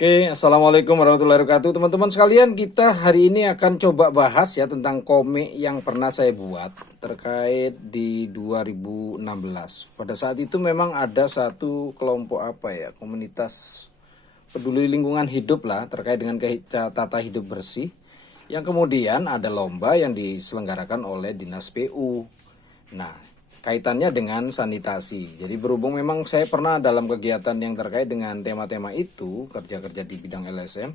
Oke, Assalamualaikum warahmatullahi wabarakatuh. Teman-teman sekalian, kita hari ini akan coba bahas ya tentang komik yang pernah saya buat terkait di 2016. Pada saat itu memang ada satu kelompok komunitas peduli lingkungan hidup lah terkait dengan tata hidup bersih. Yang kemudian ada lomba yang diselenggarakan oleh Dinas PU. Nah, kaitannya dengan sanitasi. Jadi berhubung memang saya pernah dalam kegiatan yang terkait dengan tema-tema itu, kerja-kerja di bidang LSM,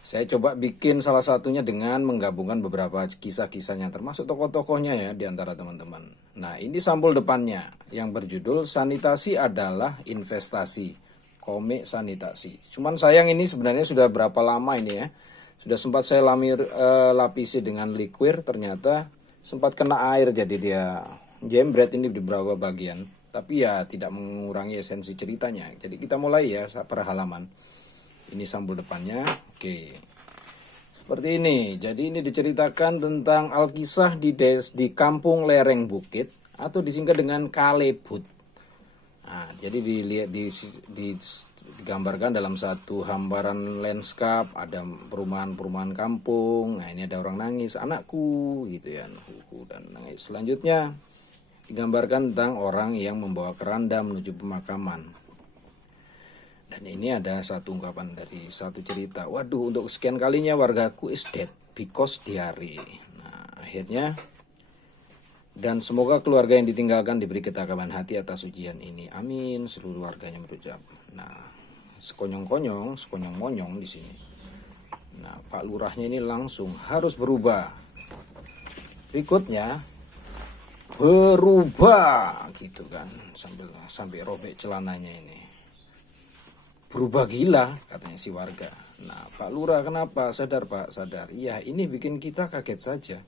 saya coba bikin salah satunya dengan menggabungkan beberapa kisah-kisahnya, termasuk tokoh-tokohnya ya di antara teman-teman. Nah, ini sampul depannya yang berjudul Sanitasi adalah Investasi. Komik sanitasi. Cuman sayang ini sebenarnya sudah berapa lama ini ya. Sudah sempat saya lapisi dengan liquir, ternyata sempat kena air jadi dia jembret ini di beberapa bagian, tapi ya tidak mengurangi esensi ceritanya. Jadi kita mulai ya per halaman. Ini sampul depannya. Oke. Seperti ini. Jadi ini diceritakan tentang Alkisah di kampung lereng bukit atau disingkat dengan Kalebut. Nah, jadi digambarkan dalam satu hamparan landscape, ada perumahan-perumahan kampung. Nah, ini ada orang nangis, anakku gitu ya, anakku, dan nangis. Selanjutnya digambarkan tentang orang yang membawa keranda menuju pemakaman. Dan ini ada satu ungkapan dari satu cerita. Waduh, untuk sekian kalinya wargaku is dead because diare. Nah, akhirnya dan semoga keluarga yang ditinggalkan diberi ketakaban hati atas ujian ini. Amin. Seluruh warganya berucap. Nah, sekonyong-monyong di sini. Nah, Pak Lurahnya ini langsung harus berubah. Berikutnya berubah gitu kan, sampai robek celananya ini. Berubah gila katanya si warga. Nah, Pak Lurah kenapa? Sadar Pak, sadar. Iya, ini bikin kita kaget saja.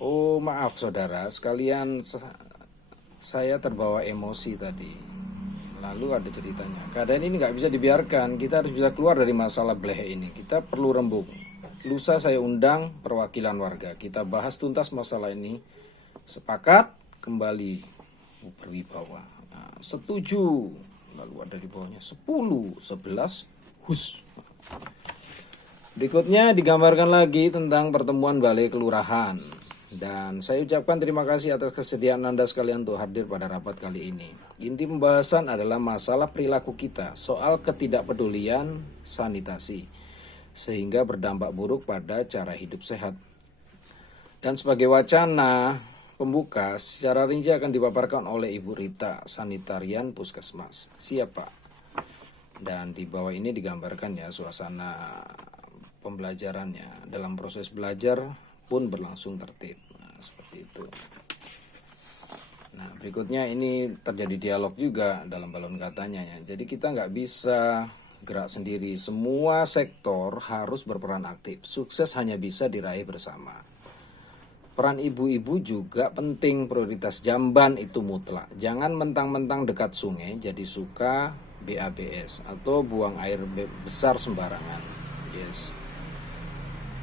Oh maaf saudara, sekalian saya terbawa emosi tadi. Lalu ada ceritanya. Keadaan ini nggak bisa dibiarkan. Kita harus bisa keluar dari masalah blehe ini. Kita perlu rembuk. Lusa saya undang perwakilan warga. Kita bahas tuntas masalah ini. Sepakat kembali berwibawa. Nah, setuju. Lalu ada di bawahnya 10, 11, hus. Berikutnya digambarkan lagi tentang pertemuan balai kelurahan. Dan saya ucapkan terima kasih atas kesediaan Anda sekalian untuk hadir pada rapat kali ini. Inti pembahasan adalah masalah perilaku kita soal ketidakpedulian sanitasi, sehingga berdampak buruk pada cara hidup sehat. Dan sebagai wacana pembuka, secara rinci akan dipaparkan oleh Ibu Rita, sanitarian Puskesmas. Siap Pak. Dan di bawah ini digambarkan ya suasana pembelajarannya. Dalam proses belajar pun berlangsung tertib. Nah, seperti itu. Nah, berikutnya ini terjadi dialog juga dalam balon katanya ya. Jadi kita nggak bisa gerak sendiri. Semua sektor harus berperan aktif. Sukses hanya bisa diraih bersama. Peran ibu-ibu juga penting, prioritas jamban itu mutlak. Jangan mentang-mentang dekat sungai jadi suka BABS atau buang air besar sembarangan. Yes.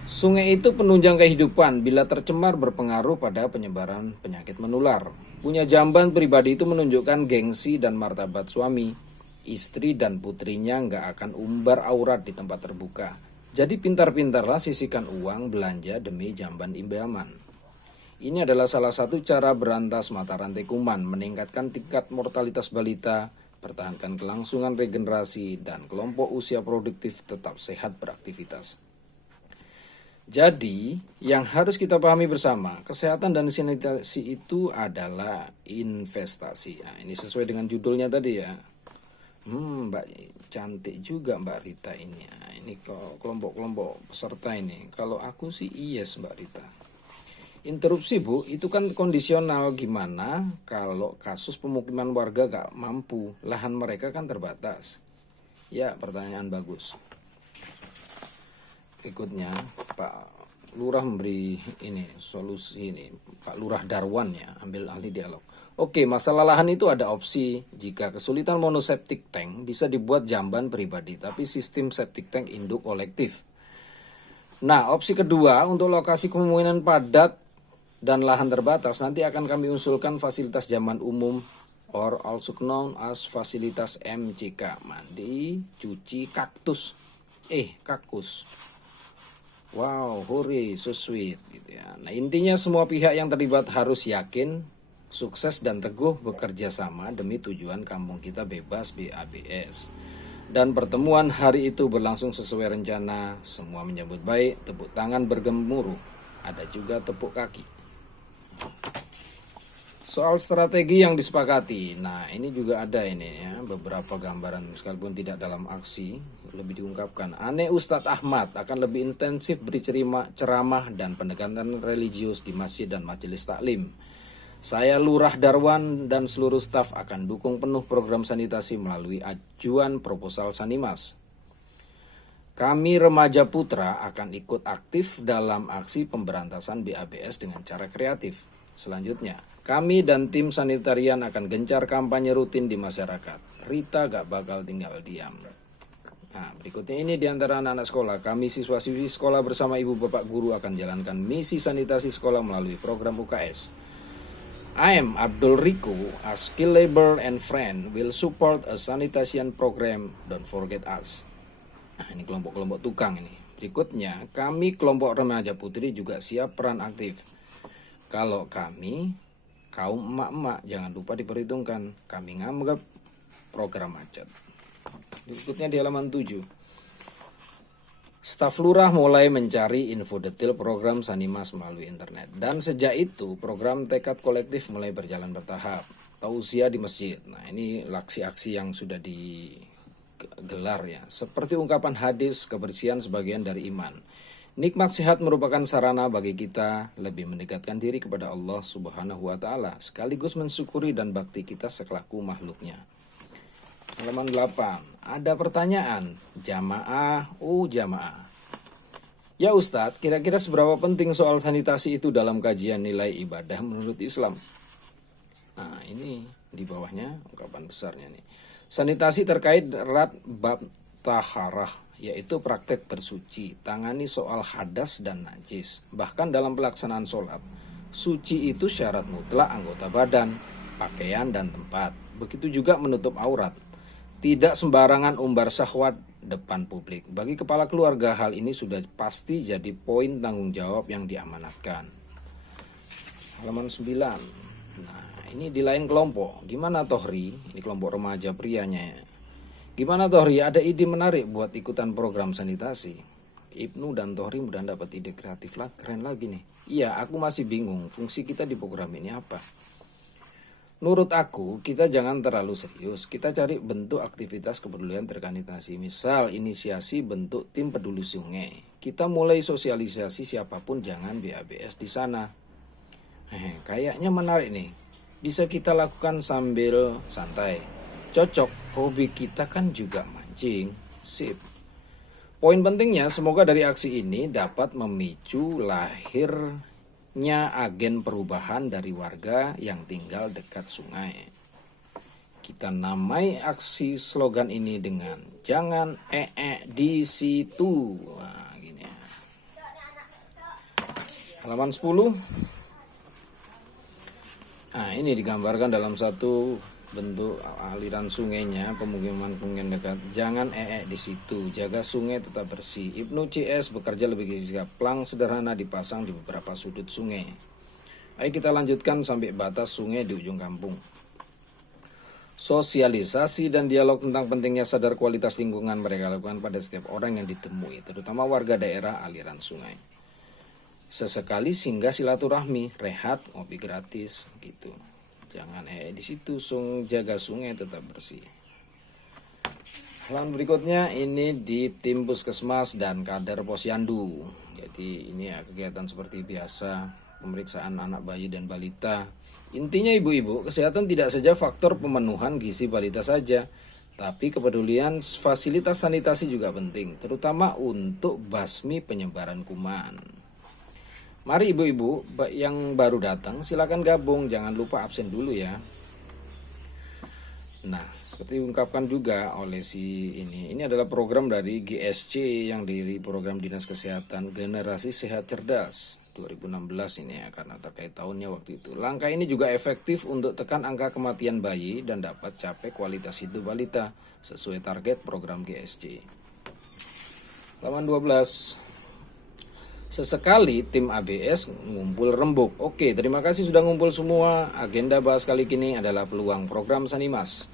Sungai itu penunjang kehidupan, bila tercemar berpengaruh pada penyebaran penyakit menular. Punya jamban pribadi itu menunjukkan gengsi dan martabat suami. Istri dan putrinya nggak akan umbar aurat di tempat terbuka. Jadi pintar-pintarlah sisihkan uang belanja demi jamban idaman. Ini adalah salah satu cara berantas mata rantai kuman, meningkatkan tingkat mortalitas balita, pertahankan kelangsungan regenerasi, dan kelompok usia produktif tetap sehat beraktivitas. Jadi, yang harus kita pahami bersama, kesehatan dan sanitasi itu adalah investasi. Nah, ini sesuai dengan judulnya tadi ya. Mbak cantik juga Mbak Rita ini. Nah, ini kelompok-kelompok peserta ini. Kalau aku sih yes Mbak Rita. Interupsi Bu, itu kan kondisional. Gimana kalau kasus pemukiman warga gak mampu, lahan mereka kan terbatas. Ya, pertanyaan bagus. Berikutnya Pak Lurah memberi ini solusi ini. Pak Lurah Darwan ya, ambil ahli dialog. Oke, masalah lahan itu ada opsi. Jika kesulitan monoseptic tank bisa dibuat jamban pribadi, tapi sistem septic tank induk kolektif. Nah, opsi kedua untuk lokasi pemukiman padat dan lahan terbatas nanti akan kami usulkan fasilitas jamban umum or also known as fasilitas MCK, mandi, cuci kaktus. Kakus. Wow, hore, so sweet gitu ya. Nah, intinya semua pihak yang terlibat harus yakin, sukses dan teguh bekerja sama demi tujuan kampung kita bebas BABS. Dan pertemuan hari itu berlangsung sesuai rencana, semua menyambut baik, tepuk tangan bergemuruh, ada juga tepuk kaki. Soal strategi yang disepakati, nah ini juga ada ini ya, beberapa gambaran sekalipun tidak dalam aksi, lebih diungkapkan. Ane Ustadz Ahmad akan lebih intensif beri ceramah dan pendekatan religius di masjid dan majelis taklim. Saya Lurah Darwan dan seluruh staf akan dukung penuh program sanitasi melalui ajuan proposal Sanimas. Kami Remaja Putra akan ikut aktif dalam aksi pemberantasan BABS dengan cara kreatif. Selanjutnya, kami dan tim sanitarian akan gencar kampanye rutin di masyarakat. Rita gak bakal tinggal diam. Nah, berikutnya ini di antara anak-anak sekolah. Kami siswa-siswi sekolah bersama ibu bapak guru akan jalankan misi sanitasi sekolah melalui program UKS. I am Abdul Riku, a skill labor and friend will support a sanitation program. Don't forget us. Nah, ini kelompok-kelompok tukang ini. Berikutnya, kami kelompok remaja putri juga siap peran aktif. Kalau kami, kaum emak-emak, jangan lupa diperhitungkan. Kami nganggap program macet. Berikutnya di halaman 7. Staf lurah mulai mencari info detail program Sanimas melalui internet. Dan sejak itu program tekad kolektif mulai berjalan bertahap. Tausiah di masjid. Nah, ini aksi-aksi yang sudah digelar ya. Seperti ungkapan hadis, kebersihan sebagian dari iman. Nikmat sehat merupakan sarana bagi kita lebih mendekatkan diri kepada Allah Subhanahu wa Ta'ala, sekaligus mensyukuri dan bakti kita selaku makhluknya. Halaman 8. Ada pertanyaan, jamaah, jamaah. Ya Ustadz, kira-kira seberapa penting soal sanitasi itu dalam kajian nilai ibadah menurut Islam? Nah, ini di bawahnya ungkapan besarnya nih. Sanitasi terkait erat bab taharah, yaitu praktek bersuci, tangani soal hadas dan najis. Bahkan dalam pelaksanaan sholat, suci itu syarat mutlak anggota badan, pakaian dan tempat. Begitu juga menutup aurat. Tidak sembarangan umbar syahwat depan publik. Bagi kepala keluarga hal ini sudah pasti jadi poin tanggung jawab yang diamanatkan. Halaman 9. Nah, ini di lain kelompok. Gimana Tohri? Ini kelompok remaja prianya ya. Gimana Tohri? Ada ide menarik buat ikutan program sanitasi. Ibnu dan Tohri mudah dapat ide kreatif lah, keren lagi nih. Iya, aku masih bingung fungsi kita di program ini apa. Menurut aku, kita jangan terlalu serius. Kita cari bentuk aktivitas kepedulian tersanitasi. Misal, inisiasi bentuk tim peduli sungai. Kita mulai sosialisasi siapapun jangan BABS di sana. Kayaknya menarik nih. Bisa kita lakukan sambil santai. Cocok, hobi kita kan juga mancing. Sip. Poin pentingnya, semoga dari aksi ini dapat memicu lahirnya agen perubahan dari warga yang tinggal dekat sungai. Kita namai aksi slogan ini dengan jangan di situ. Nah, gini. Halaman 10. Nah, ini digambarkan dalam satu bentuk aliran sungainya, pemukiman dekat. Jangan di situ, jaga sungai tetap bersih. Ibnu CS bekerja lebih sigap. Plang sederhana dipasang di beberapa sudut sungai. Ayo kita lanjutkan sampai batas sungai di ujung kampung. Sosialisasi dan dialog tentang pentingnya sadar kualitas lingkungan mereka lakukan pada setiap orang yang ditemui, terutama warga daerah aliran sungai. Sesekali singgah silaturahmi, rehat, ngopi gratis gitu. Jangan di situ, jaga sungai tetap bersih. Halaman berikutnya ini di tim puskesmas dan kader posyandu. Jadi ini ya kegiatan seperti biasa, pemeriksaan anak bayi dan balita. Intinya ibu-ibu, kesehatan tidak saja faktor pemenuhan gizi balita saja, tapi kepedulian fasilitas sanitasi juga penting, terutama untuk basmi penyebaran kuman. Mari ibu-ibu yang baru datang silakan gabung, jangan lupa absen dulu ya. Nah, seperti diungkapkan juga oleh ini adalah program dari GSC yang diri program Dinas Kesehatan Generasi Sehat Cerdas. 2016 ini ya, karena terkait tahunnya waktu itu. Langkah ini juga efektif untuk tekan angka kematian bayi dan dapat capai kualitas hidup balita sesuai target program GSJ. Halaman 12. Sesekali tim ABS ngumpul rembuk. Oke, terima kasih sudah ngumpul semua. Agenda bahas kali ini adalah peluang program Sanimas.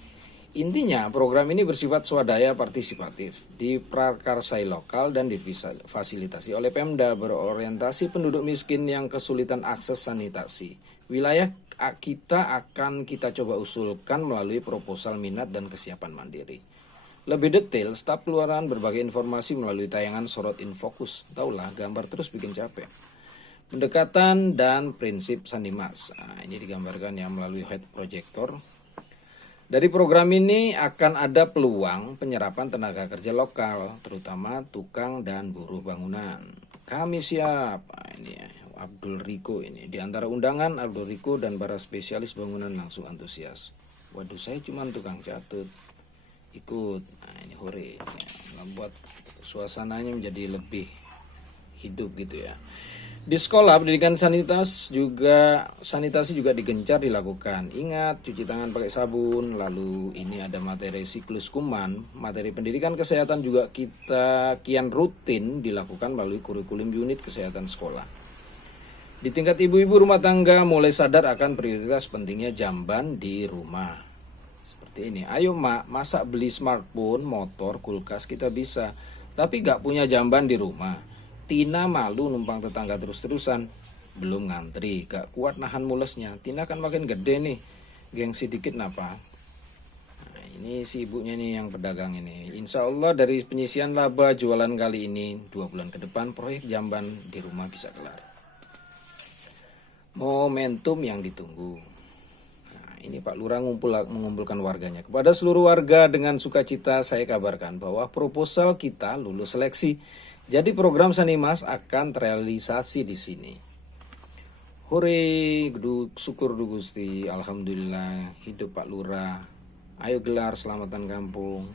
Intinya, program ini bersifat swadaya partisipatif, diprakarsai lokal dan difasilitasi oleh Pemda, berorientasi penduduk miskin yang kesulitan akses sanitasi. Wilayah kita akan kita coba usulkan melalui proposal minat dan kesiapan mandiri. Lebih detail, staf kelurahan berbagai informasi melalui tayangan Sorot Infokus. Taulah, gambar terus bikin capek. Pendekatan dan prinsip Sanimas. Nah, ini digambarkan ya melalui head projector. Dari program ini akan ada peluang penyerapan tenaga kerja lokal, terutama tukang dan buruh bangunan. Kami siap. Nah, ini Abdul Riko ini. Di antara undangan, Abdul Riko dan para spesialis bangunan langsung antusias. Waduh, saya cuma tukang catut. Ikut. Nah, ini hore. Ya, membuat suasananya menjadi lebih hidup gitu ya. Di sekolah pendidikan sanitasi juga digencar dilakukan. Ingat, cuci tangan pakai sabun. Lalu ini ada materi siklus kuman. Materi pendidikan kesehatan juga kita kian rutin dilakukan melalui kurikulum unit kesehatan sekolah. Di tingkat ibu-ibu rumah tangga mulai sadar akan prioritas pentingnya jamban di rumah. Seperti ini. Ayo mak, masa beli smartphone, motor, kulkas kita bisa, tapi gak punya jamban di rumah. Tina malu numpang tetangga terus-terusan. Belum ngantri, gak kuat nahan mulesnya. Tina kan makin gede nih, gengsi dikit napa. Nah, ini si ibunya nih yang pedagang ini. Insya Allah dari penyisian laba jualan kali ini 2 bulan ke depan proyek jamban di rumah bisa kelar. Momentum yang ditunggu. Nah, ini Pak Lurah mengumpulkan warganya. Kepada seluruh warga dengan sukacita saya kabarkan bahwa proposal kita lulus seleksi. Jadi program Sanimas akan terrealisasi di sini. Hore, syukur Gusti, alhamdulillah, hidup Pak Lurah. Ayo gelar selamatan kampung,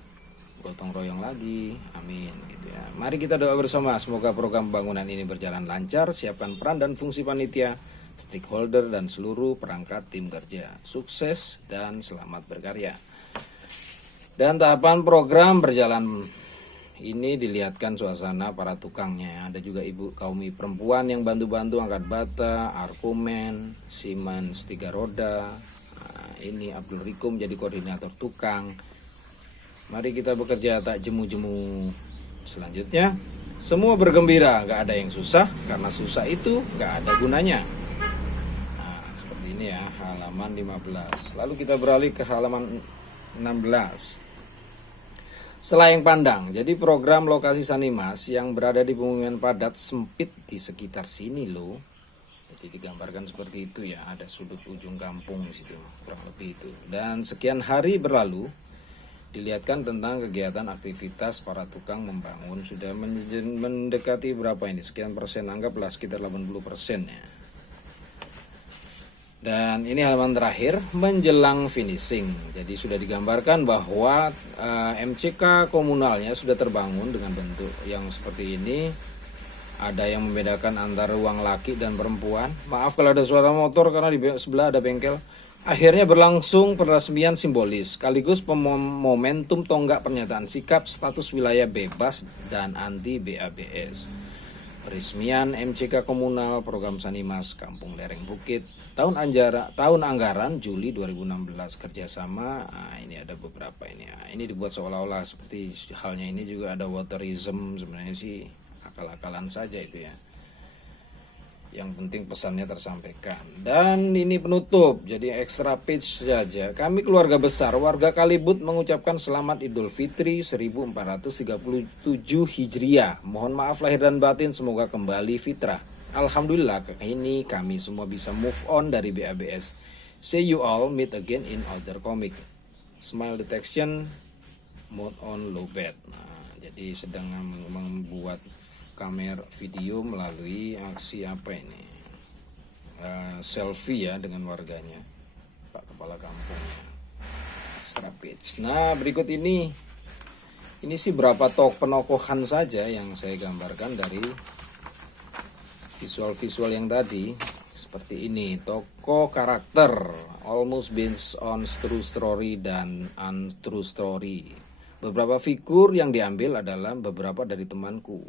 gotong royong lagi, amin gitu ya. Mari kita doa bersama, semoga program bangunan ini berjalan lancar. Siapkan peran dan fungsi panitia, stakeholder dan seluruh perangkat tim kerja. Sukses dan selamat berkarya. Dan tahapan program berjalan. Ini dilihatkan suasana para tukangnya. Ada juga ibu kaum perempuan yang bantu-bantu angkat bata, argumen, Siemens 3 roda. Nah, ini Abdul Riko menjadi koordinator tukang. Mari kita bekerja tak jemu-jemu. Selanjutnya, semua bergembira, gak ada yang susah, karena susah itu gak ada gunanya. Nah, seperti ini ya, halaman 15. Lalu kita beralih ke halaman 16. Selayang pandang, jadi program lokasi Sanimas yang berada di pemukiman padat sempit di sekitar sini loh. Jadi digambarkan seperti itu ya, ada sudut ujung kampung di situ, kurang lebih itu. Dan sekian hari berlalu, dilihatkan tentang kegiatan aktivitas para tukang membangun sudah mendekati berapa ini, sekian persen, anggaplah sekitar 80% ya. Dan ini halaman terakhir menjelang finishing. Jadi sudah digambarkan bahwa MCK komunalnya sudah terbangun dengan bentuk yang seperti ini. Ada yang membedakan antara ruang laki dan perempuan. Maaf kalau ada suara motor karena di sebelah ada bengkel. Akhirnya berlangsung peresmian simbolis sekaligus momentum tonggak pernyataan sikap status wilayah bebas dan anti BABS. Peresmian MCK komunal program Sanimas Kampung Lereng Bukit tahun anggaran Juli 2016 kerjasama. Nah, ini ada beberapa ini. Nah, ini dibuat seolah-olah seperti halnya ini juga ada waterism, sebenarnya sih akal-akalan saja itu ya. Yang penting pesannya tersampaikan. Dan ini penutup, jadi extra page saja. Kami keluarga besar warga Kalibut mengucapkan selamat Idul Fitri 1437 Hijriah. Mohon maaf lahir dan batin, semoga kembali fitrah. Alhamdulillah ini kami semua bisa move on dari BABS. See you all, meet again in other comic. Smile detection mode on low bed. Nah, jadi sedang membuat kamera video melalui aksi apa ini? Selfie ya dengan warganya, Pak Kepala Kampungnya. Extra page. Nah, berikut ini sih berapa penokohan saja yang saya gambarkan dari visual-visual yang tadi seperti ini. Tokoh karakter almost based on true story dan untrue story. Beberapa figur yang diambil adalah beberapa dari temanku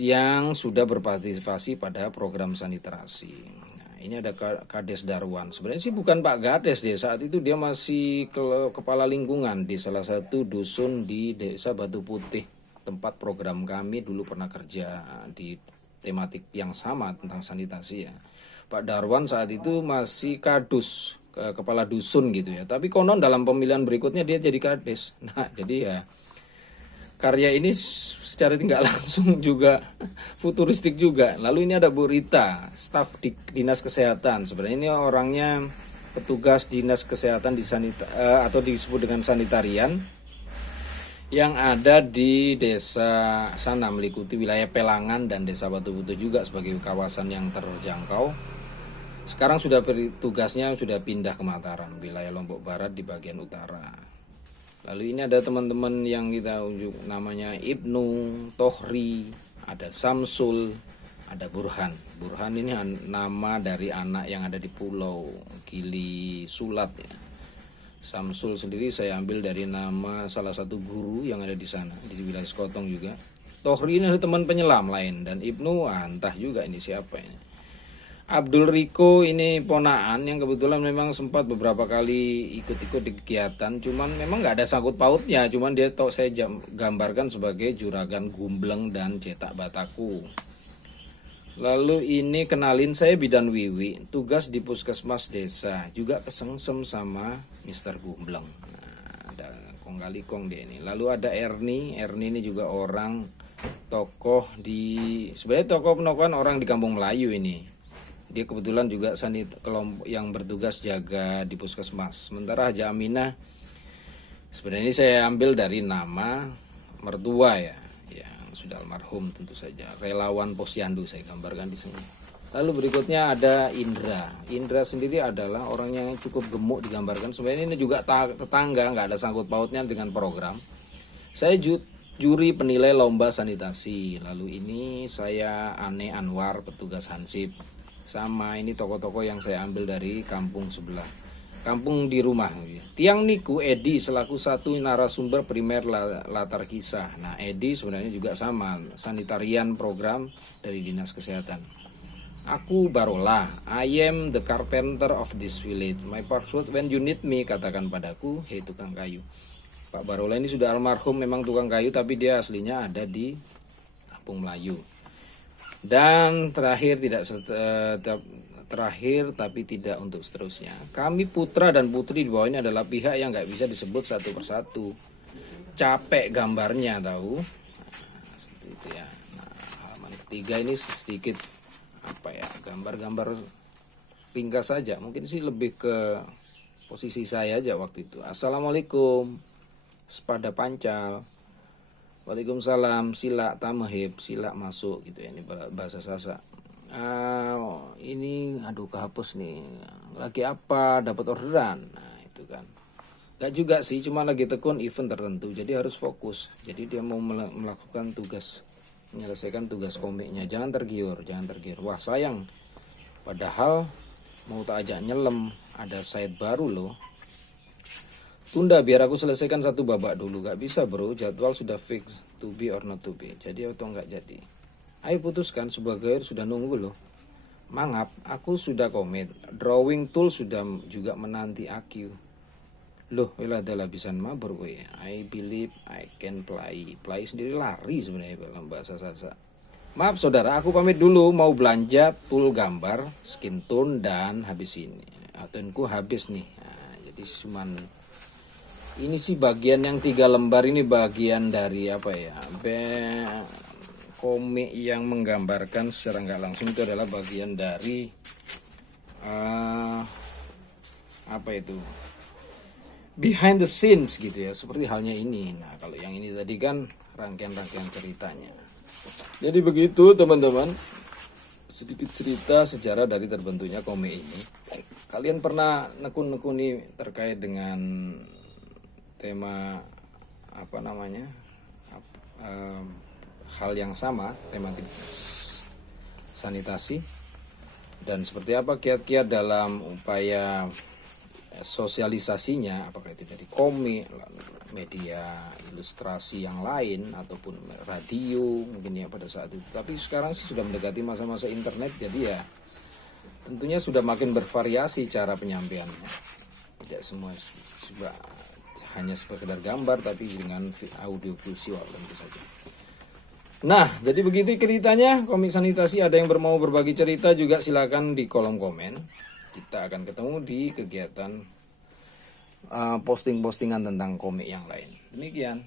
yang sudah berpartisipasi pada program saniterasi. Nah, ini ada Kades Darwan. Sebenarnya sih bukan Pak Gades deh. Saat itu dia masih kepala lingkungan di salah satu dusun di Desa Batu Putih, tempat program kami dulu pernah kerja di tematik yang sama tentang sanitasi ya. Pak Darwan saat itu masih kadus, kepala dusun gitu ya. Tapi konon dalam pemilihan berikutnya dia jadi kades. Nah, jadi ya karya ini secara tidak langsung juga futuristik juga. Lalu ini ada Bu Rita, staf di Dinas Kesehatan. Sebenarnya ini orangnya petugas Dinas Kesehatan di atau disebut dengan sanitarian yang ada di desa sana, meliputi wilayah Pelangan dan Desa Batu Putih juga sebagai kawasan yang terjangkau. Sekarang sudah tugasnya sudah pindah ke Mataram, wilayah Lombok Barat di bagian utara. Lalu ini ada teman-teman yang kita unjuk, namanya Ibnu, Tohri, ada Samsul, ada Burhan. Burhan ini nama dari anak yang ada di Pulau Gili Sulat ya. Samsul sendiri saya ambil dari nama salah satu guru yang ada di sana, di wilayah Sekotong juga. Tohri ini ada teman penyelam lain, dan Ibnu entah juga ini siapa ini. Abdul Riko ini ponaan yang kebetulan memang sempat beberapa kali ikut-ikut di kegiatan, cuman memang nggak ada sangkut pautnya, cuman dia saya gambarkan sebagai juragan Gumbleng dan cetak bataku. Lalu ini kenalin, saya Bidan Wiwi, tugas di puskesmas desa, juga kesengsem sama Mr. Gumbleng. Nah, ada kong kali kong dia ini. Lalu ada Erni ini juga orang tokoh sebenarnya tokoh penokohan orang di Kampung Melayu ini. Dia kebetulan juga kelompok yang bertugas jaga di puskesmas. Sementara Haja Aminah sebenarnya ini saya ambil dari nama mertua ya, yang sudah almarhum tentu saja. Relawan Posyandu saya gambarkan di sini. Lalu berikutnya ada Indra. Indra sendiri adalah orang yang cukup gemuk digambarkan. Sebenarnya ini juga tetangga, nggak ada sangkut pautnya dengan program. Saya juri penilai lomba sanitasi. Lalu ini saya Ane Anwar, petugas Hansip. Sama ini tokoh-tokoh yang saya ambil dari kampung sebelah, kampung di rumah. Tiang Niku Edi selaku satu narasumber primer latar kisah. Nah, Edi sebenarnya juga sama, sanitarian program dari Dinas Kesehatan. Aku Barola, I am the carpenter of this village. My password when you need me, katakan padaku, hei tukang kayu. Pak Barola ini sudah almarhum, memang tukang kayu, tapi dia aslinya ada di Kampung Melayu. Dan terakhir tapi tidak untuk seterusnya. Kami putra dan putri di bawah ini adalah pihak yang nggak bisa disebut satu persatu. Capek gambarnya tahu. Nah, seperti itu ya. Nah, halaman ketiga ini sedikit gambar-gambar ringkas saja. Mungkin sih lebih ke posisi saya aja waktu itu. Assalamualaikum. Sepada pancal. Waalaikumsalam, sila tamahib, sila masuk gitu ya, ini bahasa Sasak. Ini kehapus nih. Lagi apa? Dapat orderan. Nah, itu kan. Gak juga sih, cuma lagi tekun event tertentu. Jadi harus fokus. Jadi dia mau melakukan menyelesaikan tugas komiknya. Jangan tergiur. Wah, sayang. Padahal mau tak ajak nyelam, ada site baru loh. Tunda biar aku selesaikan satu babak dulu. Gak bisa bro, jadwal sudah fix, to be or not to be. Jadi atau nggak jadi. Ayo putuskan, sebagai sudah nunggu loh. Mangap, aku sudah komit. Drawing tool sudah juga menanti aku. Loh, wela adalah bisa mabur gue. I believe I can play. Play sendiri lari sebenarnya dalam bahasa Sasak. Maaf saudara, aku pamit dulu, mau belanja tool gambar, skin tone, dan habis ini. Atunku habis nih. Nah, jadi cuman ini sih bagian yang 3 lembar ini bagian dari komik yang menggambarkan secara nggak langsung itu adalah bagian dari behind the scenes gitu ya, seperti halnya ini. Nah, kalau yang ini tadi kan rangkaian-rangkaian ceritanya. Jadi begitu teman-teman, sedikit cerita sejarah dari terbentuknya komik ini. Kalian pernah nekuni terkait dengan tema hal yang sama, tematik sanitasi, dan seperti apa kiat-kiat dalam upaya sosialisasinya, apakah itu dari komik, media ilustrasi yang lain, ataupun radio mungkin ya pada saat itu. Tapi sekarang sih sudah mendekati masa-masa internet, jadi ya tentunya sudah makin bervariasi cara penyampaiannya. Tidak semua sudah hanya sekedar gambar, tapi dengan audio visual tentu saja. Nah, jadi begitu ceritanya komik sanitasi. Ada yang mau berbagi cerita juga silakan di kolom komen. Kita akan ketemu di kegiatan posting-postingan tentang komik yang lain. Demikian.